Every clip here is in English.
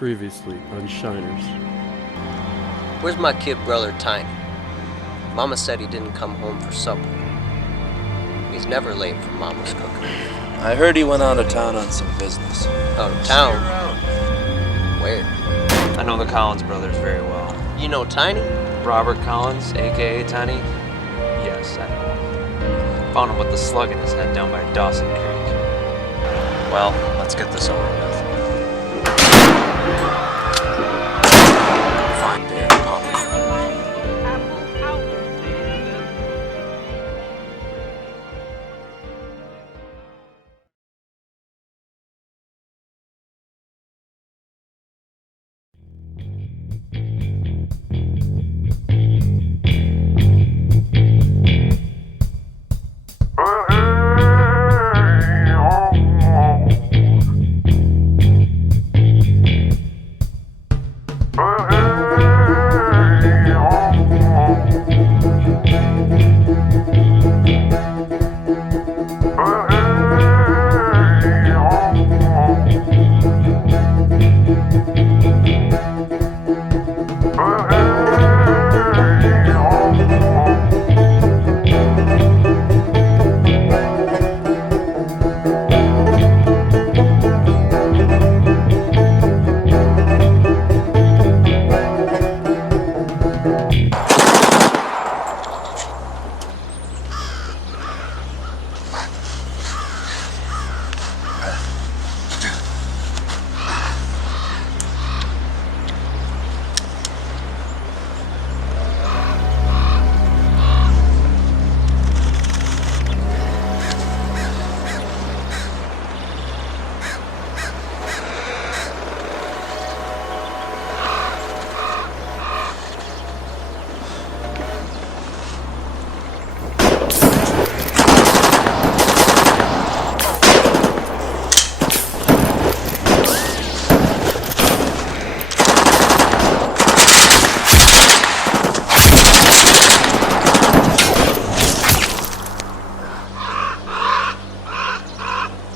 Previously on Shiners. Where's my kid brother Tiny? Mama said he didn't come home for supper. He's never late for Mama's cooking. I heard he went out of town on some business. Out of town? Where? I know the Collins brothers very well. You know Tiny? Robert Collins, a.k.a. Tiny? Yes, I know him. Found him with the slug in his head down by Dawson Creek. Well, let's get this over with. Fine bear, Pop.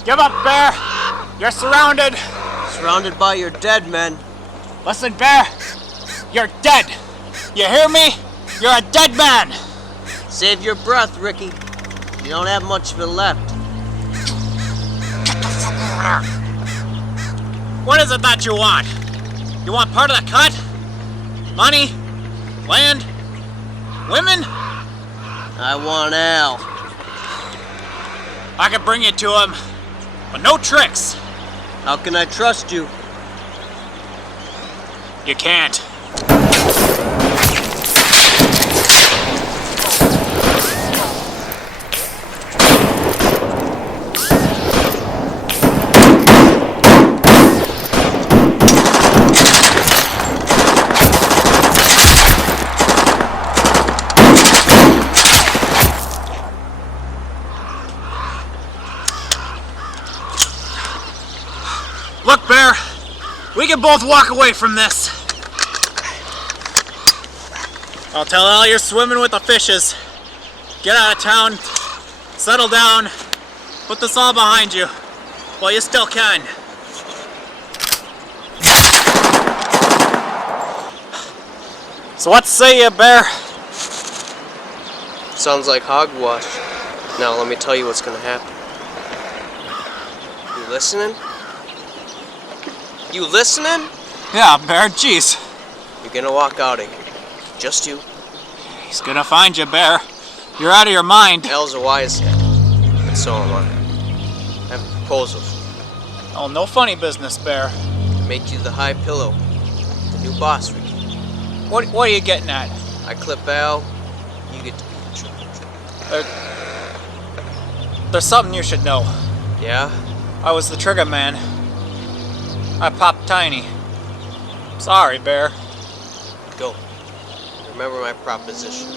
Give up, Bear! You're surrounded! Surrounded by your dead men. Listen, Bear! You're dead! You hear me? You're a dead man! Save your breath, Ricky. You don't have much of it left. What is it that you want? You want part of the cut? Money? Land? Women? I want Al. I can bring you to him, but no tricks. How can I trust you? You can't. Look, Bear, we can both walk away from this. I'll tell Al you're swimming with the fishes. Get out of town, settle down, put this all behind you while you still can. So what say you, Bear? Sounds like hogwash. Now let me tell you what's gonna happen. You listening? You listening? Yeah, Bear, jeez. You're gonna walk out of here. Just you. He's gonna find you, Bear. You're out of your mind. Al's a wise head. And so am I. I have a proposal for Oh, no funny business, Bear. you. Make you the high pillow. The new boss, Ricky. What are you getting at? I clip Al, you get to be in charge. There's something you should know. Yeah? I was the trigger man. I popped Tiny. Sorry, Bear. Go. Remember my proposition.